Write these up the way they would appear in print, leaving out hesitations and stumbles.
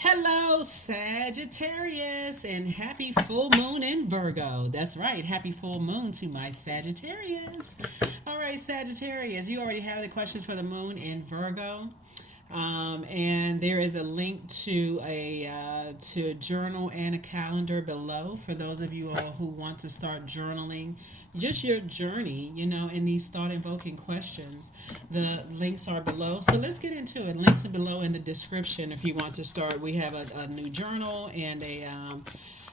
Hello, Sagittarius, and happy full moon in Virgo. That's right, happy full moon to my Sagittarius. All right, Sagittarius, you already have the questions for the moon in Virgo. And there is a link to a journal and a calendar below for those of you all who want to start journaling just your journey, in these thought invoking questions. The links are below. So let's get into it. Links are below in the description if you want to start. We have a new journal and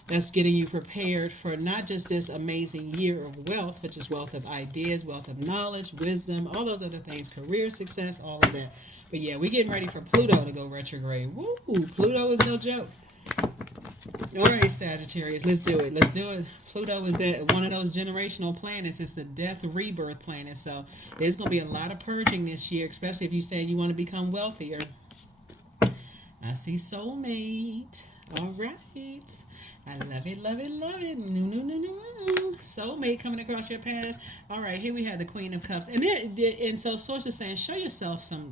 that's getting you prepared for not just this amazing year of wealth, but just wealth of ideas, wealth of knowledge, wisdom, all those other things, career success, all of that. But yeah, we're getting ready for Pluto to go retrograde. Woo! Pluto is no joke. All right, Sagittarius, let's do it. Let's do it. Pluto is that one of those generational planets. It's the death rebirth planet. So there's going to be a lot of purging this year, especially if you say you want to become wealthier. I see soulmate. All right. I love it, love it, love it. No, no, no, no, no. Soulmate coming across your path. All right, here we have the Queen of Cups, and so Source is saying, show yourself some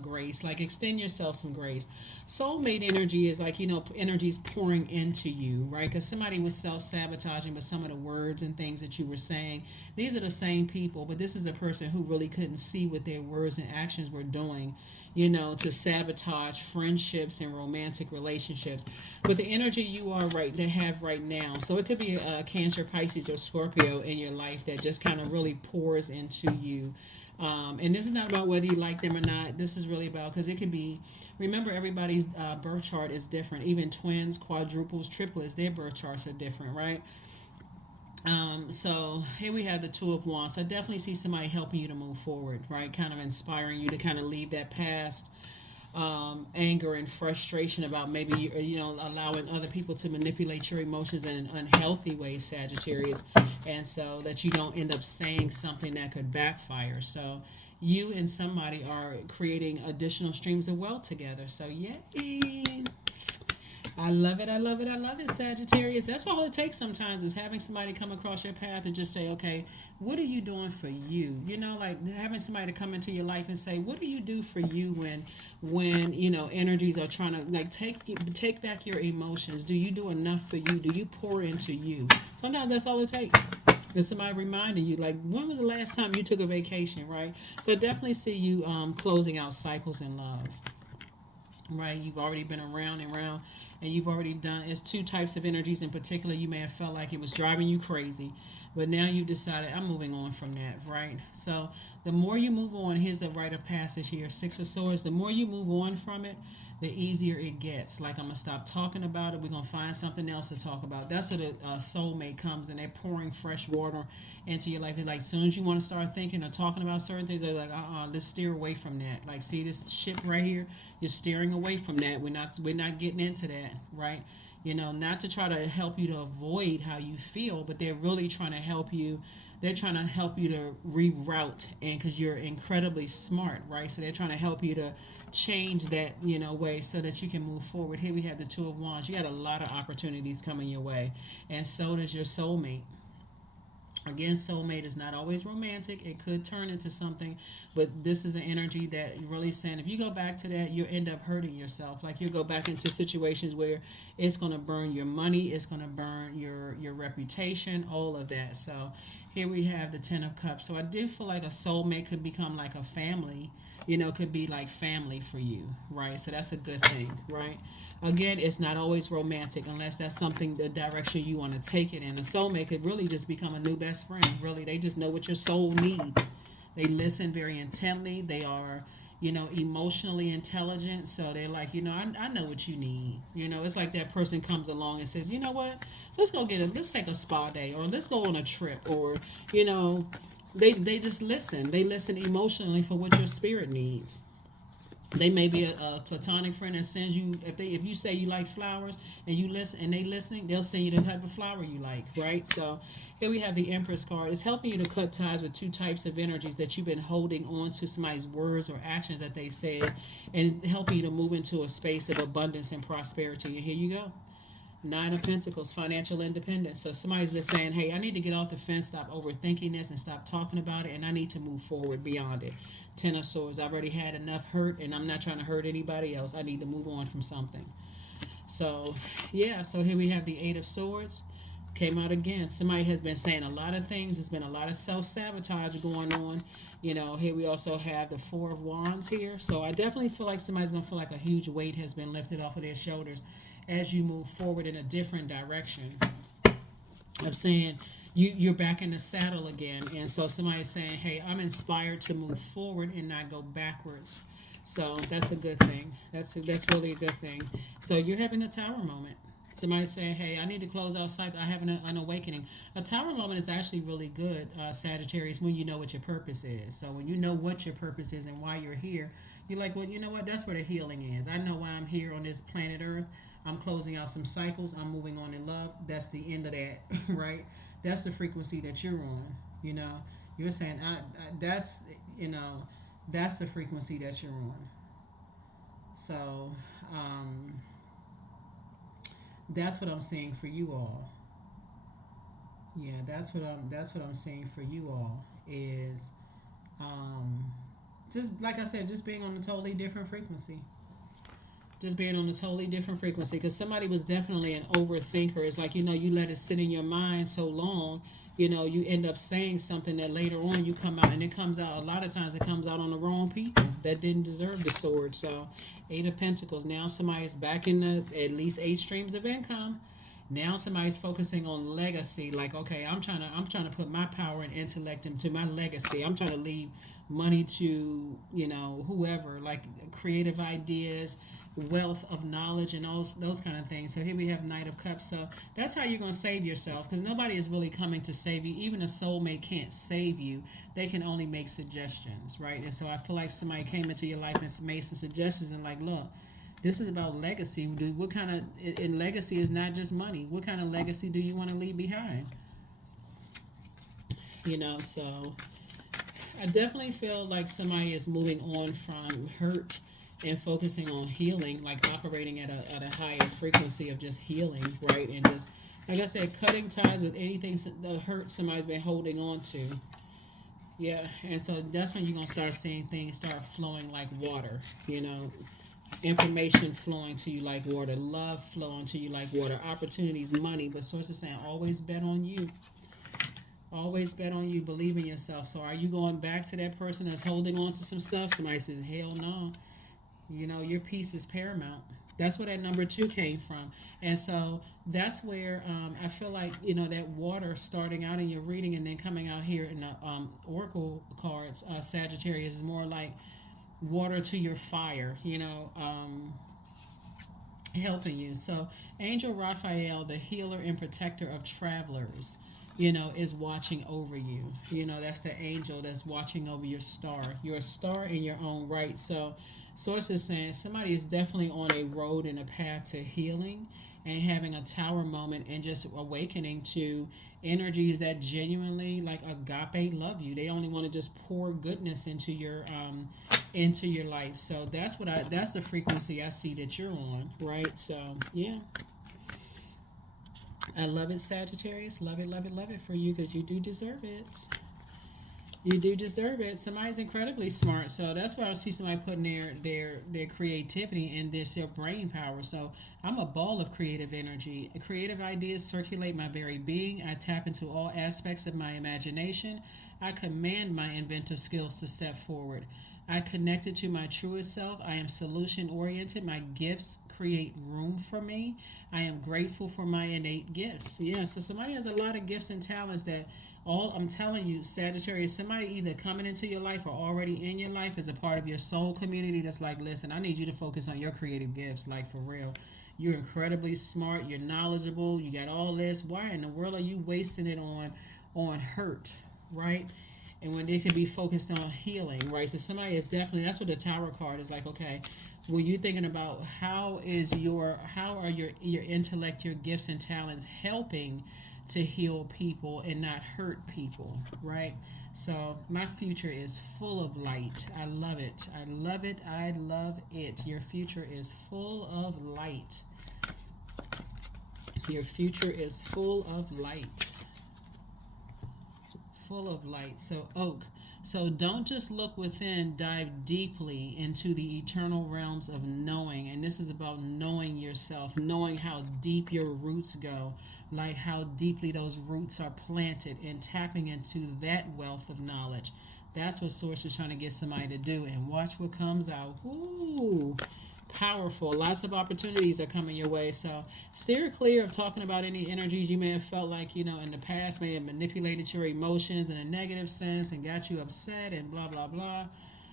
grace, like extend yourself some grace. Soulmate energy is like energy's pouring into you, right? Because somebody was self sabotaging, but some of the words and things that you were saying, these are the same people, but this is a person who really couldn't see what their words and actions were doing, to sabotage friendships and romantic relationships with the energy you are have right now. So it could be a Cancer, Pisces, or Scorpio in your life that just kind of really pours into you. And this is not about whether you like them or not. This is really about, because it could be, remember, everybody's birth chart is different. Even twins, quadruples, triplets, their birth charts are different, right? So here we have the Two of Wands. So I definitely see somebody helping you to move forward, right? Kind of inspiring you to kind of leave that past anger and frustration about maybe allowing other people to manipulate your emotions in an unhealthy way, Sagittarius, and so that you don't end up saying something that could backfire. So you and somebody are creating additional streams of wealth together. So yay! I love it. I love it. I love it, Sagittarius. That's all it takes sometimes is having somebody come across your path and just say, okay, what are you doing for you? Like having somebody to come into your life and say, what do you do for you when energies are trying to like take back your emotions? Do you do enough for you? Do you pour into you? Sometimes that's all it takes. Is somebody reminding you, like, when was the last time you took a vacation, right? So I definitely see you closing out cycles in love, right? You've already been around and around, and you've already done. It's two types of energies in particular. You may have felt like it was driving you crazy, but now you've decided, I'm moving on from that, right? So the more you move on, here's the rite of passage here, Six of Swords. The more you move on from it, the easier it gets. Like, I'm gonna stop talking about it. We're gonna find something else to talk about. That's what a soulmate comes, and they're pouring fresh water into your life. They're like, as soon as you want to start thinking or talking about certain things, they're like, let's steer away from that. Like, see this ship right here? You're steering away from that. We're not getting into that, right? Not to try to help you to avoid how you feel, but they're really trying to help you. They're trying to help you to reroute, and because you're incredibly smart, right? So they're trying to help you to change that, way so that you can move forward. Here we have the Two of Wands. You got a lot of opportunities coming your way, and so does your soulmate. Again, soulmate is not always romantic. It could turn into something, but this is an energy that you're really saying, if you go back to that, you end up hurting yourself. Like, you go back into situations where it's going to burn your money, it's going to burn your reputation, all of that. So here we have the Ten of Cups. So I do feel like a soulmate could become like a family, could be like family for you, right? So that's a good thing, right? Again, it's not always romantic unless that's something, the direction you want to take it in. A soulmate could really just become a new best friend. Really, they just know what your soul needs. They listen very intently. They are, emotionally intelligent. So they're like, I know what you need. It's like that person comes along and says, you know what, let's take a spa day, or let's go on a trip, or, they just listen. They listen emotionally for what your spirit needs. They may be a platonic friend that sends you, if you say you like flowers and you listen and they listening, they'll send you the type of flower you like, right? So here we have the Empress card. It's helping you to cut ties with two types of energies that you've been holding on to, somebody's words or actions that they said, and helping you to move into a space of abundance and prosperity. And here you go. Nine of Pentacles, financial independence. So somebody's just saying, hey, I need to get off the fence, stop overthinking this, and stop talking about it, and I need to move forward beyond it. Ten of Swords, I've already had enough hurt, and I'm not trying to hurt anybody else. I need to move on from something. So, yeah, so here we have the Eight of Swords. Came out again. Somebody has been saying a lot of things. There's been a lot of self sabotage going on. Here we also have the Four of Wands here. So I definitely feel like somebody's going to feel like a huge weight has been lifted off of their shoulders as you move forward in a different direction. I'm saying you're back in the saddle again. And so somebody's saying, hey, I'm inspired to move forward and not go backwards. So that's a good thing. That's really a good thing. So you're having a tower moment. Somebody saying, hey, I need to close out cycle. I have an awakening. A tower moment is actually really good, Sagittarius, when you know what your purpose is. So when you know what your purpose is and why you're here, you're like, well, you know what? That's where the healing is. I know why I'm here on this planet Earth. I'm closing out some cycles. I'm moving on in love. That's the end of that, right? That's the frequency that you're on. You're saying, that's, that's the frequency that you're on. So, that's what I'm saying for you all. Yeah, that's what I'm saying for you all is, just like I said, just being on a totally different frequency. Just being on a totally different frequency, because somebody was definitely an overthinker. It's like, you let it sit in your mind so long, you end up saying something that later on you come out, and it comes out, a lot of times it comes out on the wrong people that didn't deserve the sword. So Eight of Pentacles, now somebody's back in the at least 8 streams of income. Now somebody's focusing on legacy. Like, okay, I'm trying to put my power and intellect into my legacy. I'm trying to leave money to, whoever, like creative ideas, wealth of knowledge, and those kind of things. So here we have Knight of Cups. So that's how you're going to save yourself, because nobody is really coming to save you. Even a soulmate can't save you. They can only make suggestions, right? And so I feel like somebody came into your life and made some suggestions and like, look, this is about legacy. What kind of, and legacy is not just money. What kind of legacy do you want to leave behind? So I definitely feel like somebody is moving on from hurt and focusing on healing, like operating at a higher frequency of just healing, right? And just, like I said, cutting ties with anything the hurt somebody's been holding on to. Yeah, and so that's when you're going to start seeing things start flowing like water, information flowing to you like water, love flowing to you like water, opportunities, money. But sources saying always bet on you. Always bet on you. Believe in yourself. So are you going back to that person that's holding on to some stuff? Somebody says, hell no. Your peace is paramount. That's where that number 2 came from. And so that's where I feel like, that water starting out in your reading and then coming out here in the oracle cards, Sagittarius, is more like water to your fire, helping you. So Angel Raphael, the healer and protector of travelers, is watching over you. That's the angel that's watching over your star. You're a star in your own right. So source is saying somebody is definitely on a road and a path to healing and having a tower moment and just awakening to energies that genuinely, like agape, love you. They only want to just pour goodness into your life. So that's the frequency I see that you're on, right? So yeah, I love it, Sagittarius. Love it, love it, love it for you, because you do deserve it. You do deserve it. Somebody's incredibly smart, so that's why I see somebody putting their creativity in their brain power. So I'm a ball of creative energy. Creative ideas circulate my very being. I tap into all aspects of my imagination. I command my inventive skills to step forward. I connected to my truest self. I am solution oriented. My gifts create room for me. I am grateful for my innate gifts. Yeah, so somebody has a lot of gifts and talents that I'm telling you, Sagittarius, somebody either coming into your life or already in your life as a part of your soul community that's like, listen, I need you to focus on your creative gifts, like for real. You're incredibly smart, you're knowledgeable, you got all this. Why in the world are you wasting it on hurt, right? And when they could be focused on healing, right? So somebody is definitely, that's what the Tower card is like, okay, when you're thinking about how are your intellect, your gifts and talents helping to heal people and not hurt people, right? So my future is full of light. I love it. I love it. I love it. Your future is full of light. Your future is full of light. Full of light. So oak. So don't just look within, dive deeply into the eternal realms of knowing. And this is about knowing yourself, knowing how deep your roots go, like how deeply those roots are planted, and tapping into that wealth of knowledge. That's what Source is trying to get somebody to do. And watch what comes out. Ooh, powerful. Lots of opportunities are coming your way. So steer clear of talking about any energies you may have felt like, in the past may have manipulated your emotions in a negative sense and got you upset and blah, blah, blah.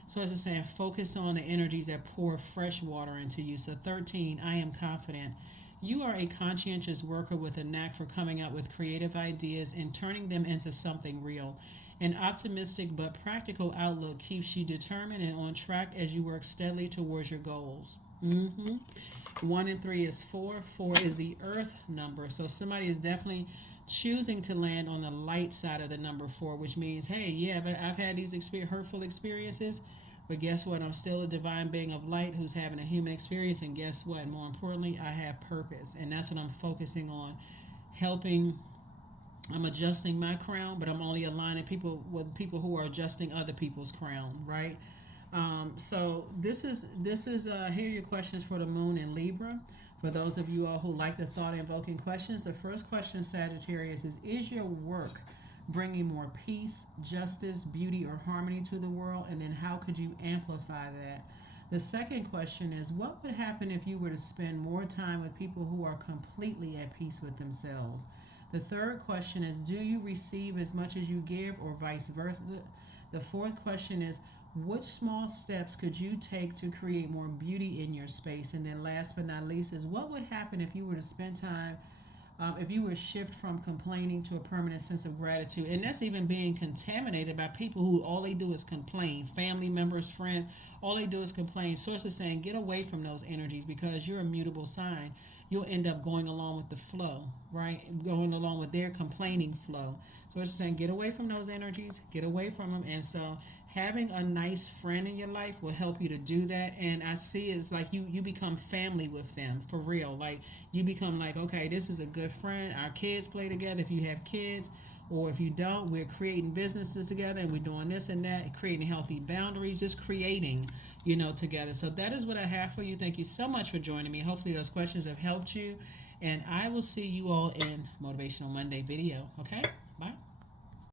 So as I say, focus on the energies that pour fresh water into you. So 13, I am confident. You are a conscientious worker with a knack for coming up with creative ideas and turning them into something real. An optimistic but practical outlook keeps you determined and on track as you work steadily towards your goals. 1 and 3 is 4. 4 is the earth number. So somebody is definitely choosing to land on the light side of the number 4, which means, hey, yeah, but I've had these hurtful experiences, but guess what? I'm still a divine being of light who's having a human experience, and guess what? More importantly, I have purpose, and that's what I'm focusing on, helping. I'm adjusting my crown, but I'm only aligning people with people who are adjusting other people's crown, right? So this is here are your questions for the moon in Libra. For those of you all who like the thought invoking questions, the first question, Sagittarius, is your work bringing more peace, justice, beauty, or harmony to the world? And then how could you amplify that? The second question is, what would happen if you were to spend more time with people who are completely at peace with themselves? The third question is, do you receive as much as you give, or vice versa? The fourth question is, which small steps could you take to create more beauty in your space? And then last but not least is, what would happen if you were to spend time, if you were to shift from complaining to a permanent sense of gratitude? And that's even being contaminated by people who all they do is complain. Family members, friends, all they do is complain. Source is saying, get away from those energies, because you're a mutable sign. You'll end up going along with the flow, right? Going along with their complaining flow. So it's saying, get away from those energies, get away from them. And so having a nice friend in your life will help you to do that. And I see it's like you become family with them, for real. Like you become like, okay, this is a good friend. Our kids play together if you have kids. Or if you don't, we're creating businesses together and we're doing this and that, creating healthy boundaries, just creating, together. So that is what I have for you. Thank you so much for joining me. Hopefully those questions have helped you. And I will see you all in Motivational Monday video. Okay?